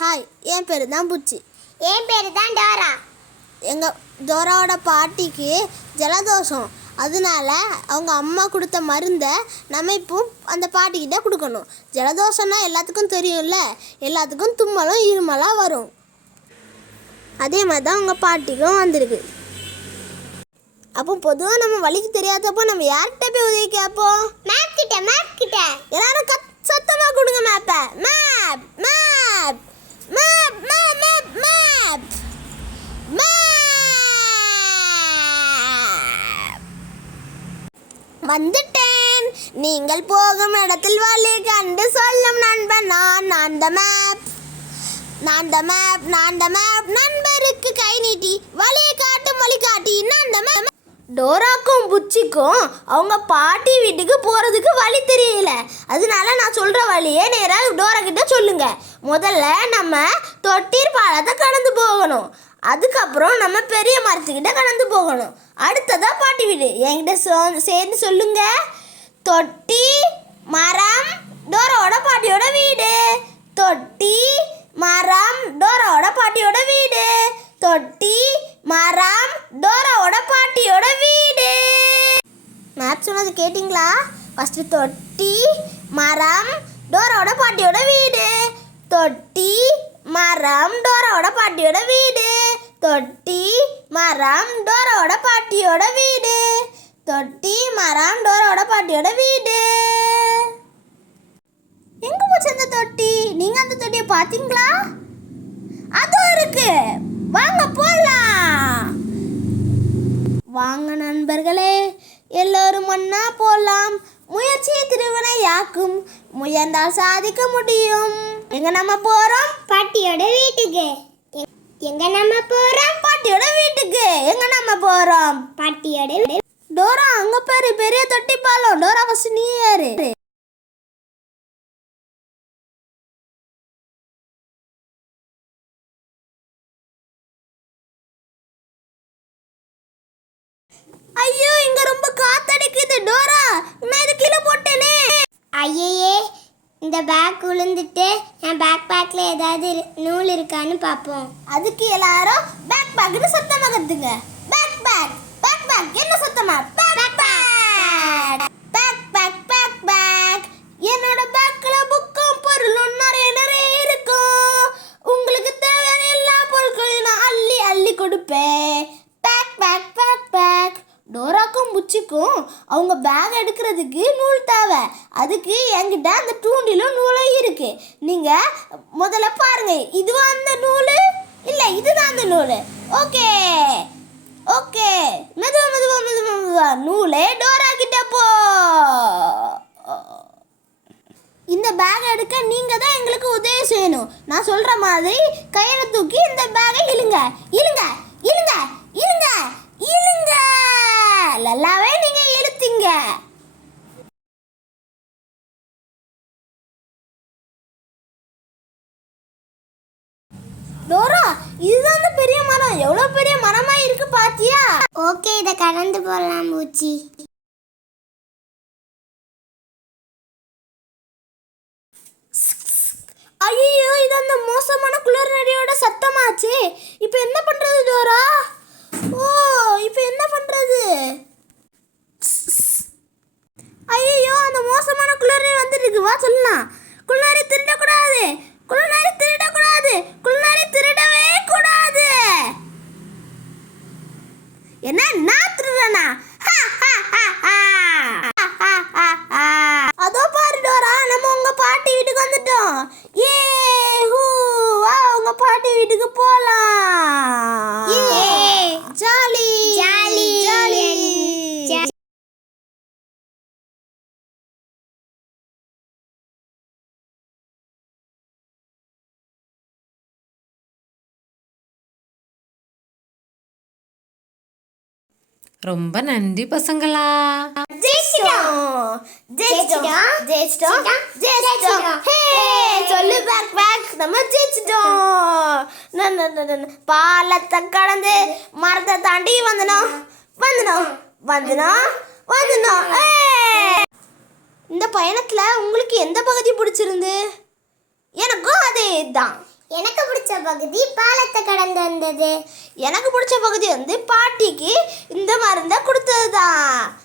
Hi, என் பேர் தான் புச்சி. என் பேர் தான் டோரா. எங்கள் டோராவோட பாட்டிக்கு ஜலதோஷம். அதனால அவங்க அம்மா கொடுத்த மருந்தை நம்ம இப்போ அந்த பாட்டிக்கிட்ட கொடுக்கணும். ஜலதோஷம்னா எல்லாத்துக்கும் தெரியும்ல, எல்லாத்துக்கும் தும்மலும் இருமலாக வரும். அதே மாதிரி தான் உங்கள் பாட்டிக்கும் வந்திருக்கு. அப்போ பொதுவாக நம்ம வலிக்கு தெரியாதப்போ நம்ம யார்கிட்ட போய் உதவி கேட்போம்? மேப் கிட்ட எல்லாரும் சத்தமாக கொடுங்க மேப்பை. Map map map map map map map. வந்துட்டேன். நீங்கள் போகும் இடத்தில் வழி கண்டு சொல்லும் நண்பன் நான் த மேப். நண்பருக்கு கை நீட்டி வழியை காட்டும் வழிகாட்டி நான் த மேப். டோராக்கும் புச்சிக்கும் அவங்க பாட்டி வீட்டுக்கு போகிறதுக்கு வழி தெரியல. அதனால நான் சொல்கிற வழியே நேராக டோரா கிட்ட சொல்லுங்க. முதல்ல நம்ம தொட்டிர் பாலத்தை கடந்து போகணும். அதுக்கப்புறம் நம்ம பெரிய மரத்துக்கிட்ட கடந்து போகணும். அடுத்ததாக பாட்டி வீடு. என்கிட்ட சேர்ந்து சொல்லுங்க. தொட்டி மரம் டோராவோட பாட்டியோட வீடு. தொட்டி மரம் டோராவோட பாட்டியோட வீடு. தொட்டி மரம் டோராவோட பாட்டியோட வீடு. மேப் சொன்னது கேட்டிங்களா? ஃபஸ்ட்டு தொட்டி மரம் டோராவோட பாட்டியோட வீடு. தொட்டி மரம் டோராவோட பாட்டியோட வீடு. தொட்டி மரம் டோராவோட பாட்டியோட வீடு. தொட்டி மரம் டோராவோட பாட்டியோட வீடு. எங்க போச்சு அந்த தொட்டி? நீங்க அந்த தொட்டியை பார்த்தீங்களா? அதுவும் இருக்கு. வாங்க போலாம். வாங்க நண்பர்களே, எல்லோரும் ஒன்னா போலாம். முயற்சியை திருவினையாக்கும். முயன்றால் சாதிக்க முடியும். எங்க நம்ம போறோம்? பாட்டியோட வீட்டுக்கு. எங்க நம்ம போறோம்? பாட்டியோட வீட்டுக்கு. எங்க நம்ம போறோம்? பாட்டியோட. டோரா அங்க பாரு, பெரிய தொட்டி பாலம். டோரா ஃபர்ஸ்ட் நீ ஏறு. ஐயோ, இங்க ரொம்ப காத்தடிக்குது. டோரா, நான் இது கீழே போட்டேனே. ஐயே, இந்த பேக் விழுந்துட்டு என் பேக்ல ஏதாவது நூல் இருக்கான்னு பார்ப்போம். அதுக்கு எல்லாரும் பேக்னு சத்தமா கத்துங்க. பேக் என்ன சத்தமா? பேக். என்னோட பேக்ல புக்கும் பொருளும் நிறைய இருக்கும். உங்களுக்கு தேவையான எல்லா பொருட்களையும் நான் அள்ளி கொடுப்பேன். பேக். டோராக்கும் புச்சிக்கும் அவங்க பேக் எடுக்கிறதுக்கு நூல் தேவை. அதுக்கு என்கிட்ட அந்த தூண்டிலும் நூலும் இருக்கு. நீங்க முதல்ல பாருங்க. இதுவா அந்த நூல்? இல்லை, இதுதான் அந்த நூல். ஓகே மெதுவா நூலே டோரா கிட்ட போ. இந்த பேக் எடுக்க நீங்க தான் எங்களுக்கு உதவி செய்யணும். நான் சொல்ற மாதிரி கயிறை தூக்கி இந்த பேக்கை இழுங்க. நல்லாவே நீங்க இழுத்தீங்க. டோரா, இதுதான் அந்த பெரிய மரம். எவ்வளவு பெரிய மரமா இருக்கு பாத்தியா? ஓகே, இத கடந்து போலாம் பூச்சி. ஐயோ, இது அந்த மோசமான குளிர் நரியோட சத்தமாச்சு. இப்போ என்ன பண்றது டோரா? இப்போ என்ன பண்றது? ஐயோ, அந்த மோசமான குளிர் நரி வந்துருக்கு. வா சொல்லலாம். குளிர் திருடக்கூடாது. திருடவே கூடாது. என்ன, நான் திருடனா? அதோ பாரு டோரா, நம்ம உங்க பாட்டி வீட்டுக்கு வந்துட்டோம். உங்க பாட்டி வீட்டுக்கு போலாம். ஜாலி. ரொம்ப நன்றி பசங்களா. சொல்லு பேக். நம்ம ஜெயிச்சிட்டோம். பாலத்தை கடந்து மரத்தை தாண்டி வந்தனோம். இந்த பயணத்துல உங்களுக்கு எந்த பகுதி பிடிச்சிருந்து? எனக்கும் அதே தான். எனக்கு பிடிச்ச பகுதி பாலத்தை கடந்து வந்தது. எனக்கு பிடிச்ச பகுதி வந்து பாட்டிக்கு இந்த மருந்தை கொடுத்தது தான்.